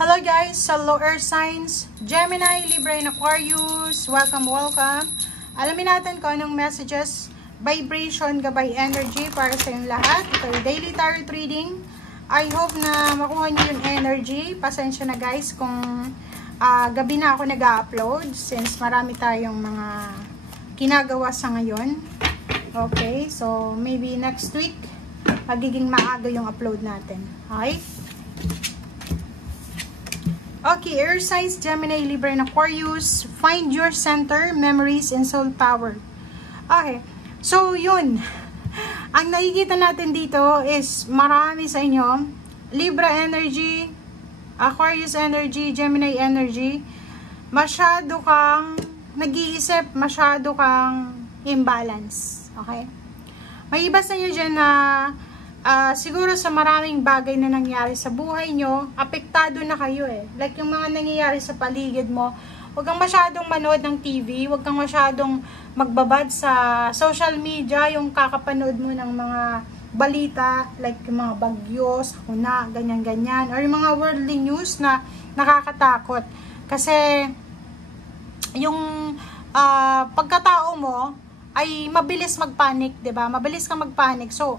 Hello guys, hello Earth Signs, Gemini, Libra, and Aquarius. Welcome. Alamin natin kung anong messages, vibration, gabay energy para sa inyong lahat. Ito yung daily tarot reading. I hope na makuha niyo yung energy. Pasensya na guys kung gabi na ako nag-upload since marami tayong mga kinagawa sa ngayon. Okay, so maybe next week magiging maaga yung upload natin. Okay? Okay, Air Signs, Gemini, Libra, and Aquarius. Find your center, memories, and soul power. Okay, so yun. Ang nakikita natin dito is marami sa inyo. Libra energy, Aquarius energy, Gemini energy. Masyado kang nag-iisip, masyado kang imbalance. Okay? May iba sa inyo dyan na siguro sa maraming bagay na nangyari sa buhay nyo, apektado na kayo eh. Like yung mga nangyayari sa paligid mo, huwag kang masyadong manood ng TV, huwag kang masyadong magbabad sa social media, yung kakapanood mo ng mga balita, like yung mga bagyo, sakuna, ganyan-ganyan, or yung mga worldly news na nakakatakot. Kasi yung pagkatao mo ay mabilis magpanic, 'di ba? Mabilis kang magpanic. So,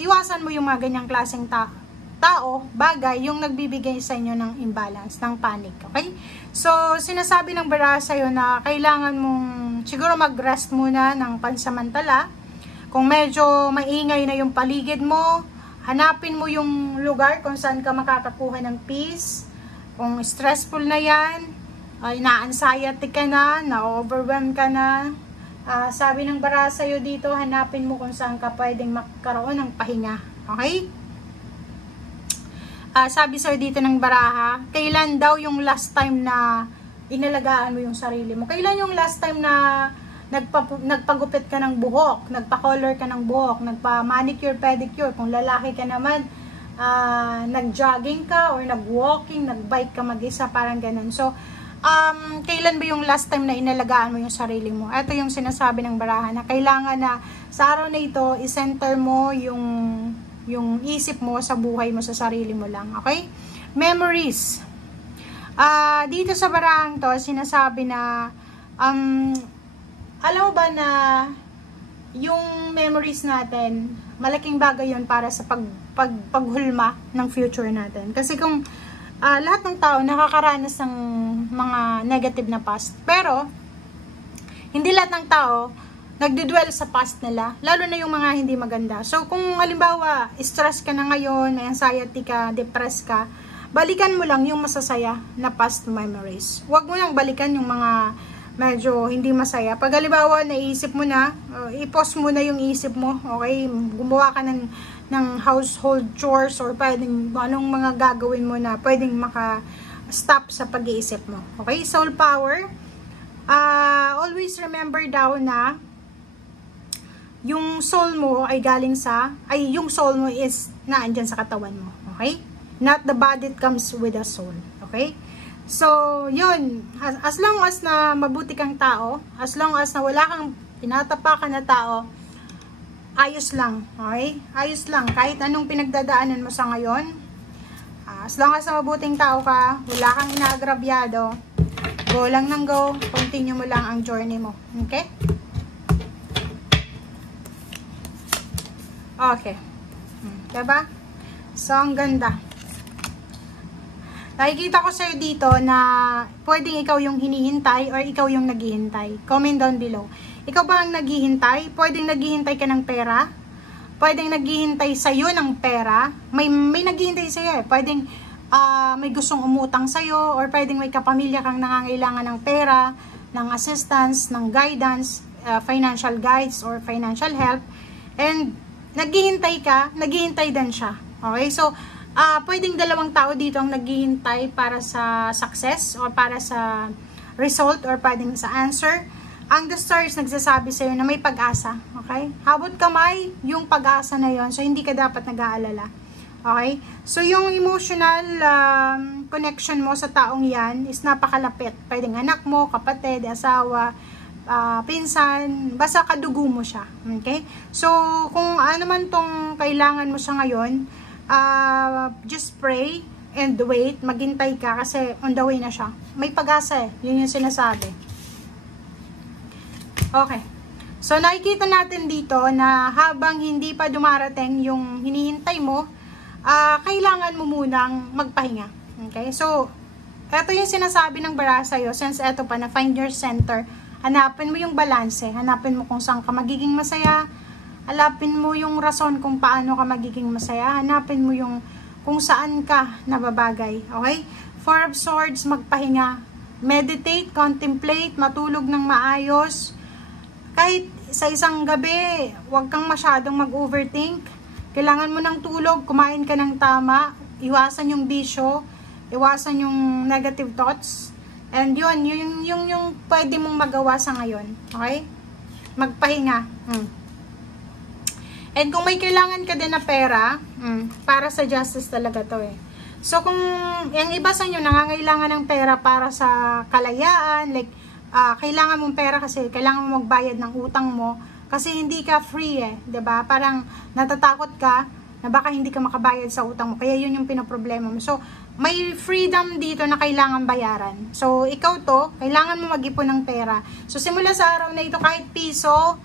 iwasan mo yung mga ganyang klaseng tao, bagay, yung nagbibigay sa inyo ng imbalance, ng panic, okay? So, sinasabi ng bara sa'yo na kailangan mong siguro mag-rest muna ng pansamantala. Kung medyo maingay na yung paligid mo, hanapin mo yung lugar kung saan ka makakakuha ng peace. Kung stressful na yan, na-anxiety ka na overwhelm ka na, sabi ng bara sa'yo dito, hanapin mo kung saan ka pwedeng magkaroon ng pahinga. Okay? Sabi sa'yo dito ng baraha, kailan daw yung last time na inalagaan mo yung sarili mo? Kailan yung last time na nagpagupit ka ng buhok, nagpa-color ka ng buhok, nagpa-manicure, pedicure? Kung lalaki ka naman, nag-jogging ka or nag-walking, nag-bike ka mag-isa, parang ganun. So, kailan ba yung last time na inalagaan mo yung sarili mo? Ito yung sinasabi ng baraha na kailangan na sa araw na ito, i-center mo yung isip mo sa buhay mo, sa sarili mo lang. Okay? Memories. Dito sa barahang to, sinasabi na alam mo ba na yung memories natin, malaking bagay yun para sa paghulma ng future natin. Kasi kung lahat ng tao nakakaranas ng mga negative na past. Pero, hindi lahat ng tao nagdudwell sa past nila. Lalo na yung mga hindi maganda. So, kung halimbawa, stress ka na ngayon, may anxiety ka, depressed ka, balikan mo lang yung masasaya na past memories. Huwag mo nang balikan yung mga medyo hindi masaya. Pag halimbawa, naisip mo na, i-pause mo na yung isip mo. Okay? Gumawa ka ng household chores or pwedeng anong mga gagawin mo na pwedeng maka-stop sa pag-iisip mo. Okay? Soul power. Always remember daw na yung soul mo ay galing yung soul mo is naandyan sa katawan mo. Okay? Not the body comes with the soul. Okay? So, yun. As long as na mabuti kang tao, as long as na wala kang tinatapakan na tao, ayos lang, okay? Ayos lang, kahit anong pinagdadaanan mo sa ngayon, as long as na mabuting tao ka, wala kang inaagrabyado, go lang ng go, continue mo lang ang journey mo, okay? Okay. Diba? So, ang ganda. Nakikita ko sa'yo dito na pwedeng ikaw yung hinihintay or ikaw yung naghihintay. Comment down below. Ikaw ba ang naghihintay? Pwedeng naghihintay ka ng pera? Pwedeng naghihintay sa'yo ng pera? May naghihintay sa'yo eh. Pwedeng may gustong umutang sa'yo or pwedeng may kapamilya kang nangangailangan ng pera, ng assistance, ng guidance, financial guides or financial help. And naghihintay ka, naghihintay din siya. Okay? So, pwedeng dalawang tao dito ang naghihintay para sa success or para sa result or pwedeng sa answer. Ang the stars nagsasabi sa'yo na may pag-asa. Okay? Habot kamay yung pag-asa na yon. So, hindi ka dapat nag-aalala. Okay? So, yung emotional connection mo sa taong yan is napakalapit. Pwedeng anak mo, kapatid, asawa, pinsan, basta kadugo mo siya. Okay? So, kung ano man tong kailangan mo sa ngayon, just pray and wait, maghintay ka kasi on the way na siya. May pag-asa eh. Yun yung sinasabi. Okay. So, nakikita natin dito na habang hindi pa dumarating yung hinihintay mo, kailangan mo munang magpahinga. Okay? So, ito yung sinasabi ng bara sa'yo, since ito pa na find your center, hanapin mo yung balanse, hanapin mo kung saan ka magiging masaya, hanapin mo yung rason kung paano ka magiging masaya, hanapin mo yung kung saan ka nababagay. Okay? Four of Swords, magpahinga. Meditate, contemplate, matulog ng maayos. Kahit sa isang gabi, huwag kang masyadong mag-overthink. Kailangan mo ng tulog, kumain ka ng tama, iwasan yung bisyo, iwasan yung negative thoughts. And yun, yung pwede mong magawa sa ngayon. Okay? Magpahinga. And kung may kailangan ka din na pera, para sa justice talaga to eh. So kung yung iba sa inyo nangangailangan ng pera para sa kalayaan, like kailangan mong pera kasi kailangan mo magbayad ng utang mo kasi hindi ka free eh, 'di ba? Parang natatakot ka na baka hindi ka makabayad sa utang mo. Kaya yun yung pinoproblema mo. So may freedom dito na kailangan bayaran. So ikaw to, kailangan mo mag-ipon ng pera. So simula sa araw na ito kahit piso,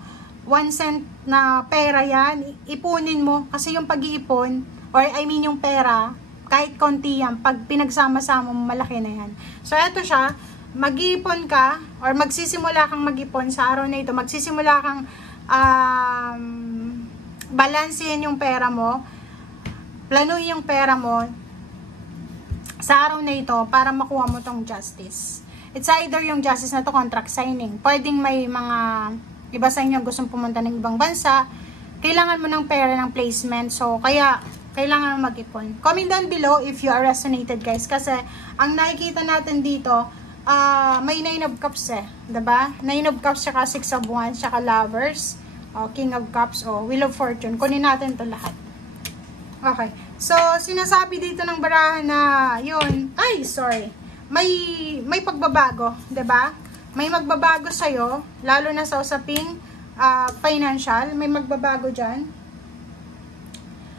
1 cent na pera yan, ipunin mo. Kasi yung pag-iipon, or I mean yung pera, kahit konti yan, pag pinagsama-sama mo, malaki na yan. So, eto siya, mag-iipon ka, or magsisimula kang mag-ipon sa araw na ito, magsisimula kang balansehin yung pera mo, planuhin yung pera mo sa araw na ito para makuha mo tong justice. It's either yung justice na to contract signing. Pwedeng may mga iba sa inyo gustong pumunta ng ibang bansa, kailangan mo ng pera ng placement. So, kaya, kailangan mo mag-ipon. Comment down below if you are resonated, guys. Kasi, ang nakikita natin dito, may 9 of Cups eh. Diba? 9 of Cups, tsaka 6 of Wands, tsaka Lovers, King of Cups, Wheel of Fortune. Kunin natin to lahat. Okay. So, sinasabi dito ng barahan na, yun, may pagbabago. Diba? May magbabago sa'yo, lalo na sa usaping financial, may magbabago dyan.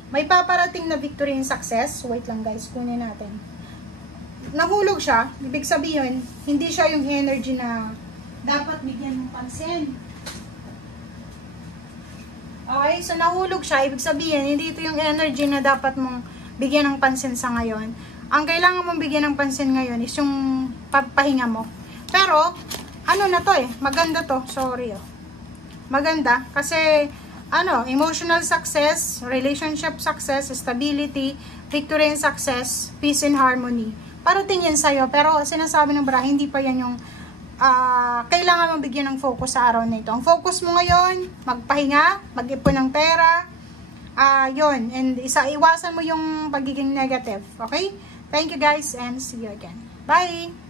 May paparating na victory and success. Wait lang guys, kunin natin. Nahulog siya, ibig sabihin, hindi siya yung energy na dapat bigyan mong pansin. Okay, so nahulog siya, ibig sabihin, hindi ito yung energy na dapat mong bigyan ng pansin sa ngayon. Ang kailangan mong bigyan ng pansin ngayon is yung pagpahinga mo. Pero, ano na to eh, maganda to, sorry maganda, kasi, emotional success, relationship success, stability, victory and success, peace and harmony. Parating yan sa'yo, pero sinasabi ng bara, hindi pa yan yung, kailangan mong bigyan ng focus sa araw na ito. Ang focus mo ngayon, magpahinga, mag-ipon ng pera, yun, and iwasan mo yung pagiging negative, okay? Thank you guys, and see you again. Bye!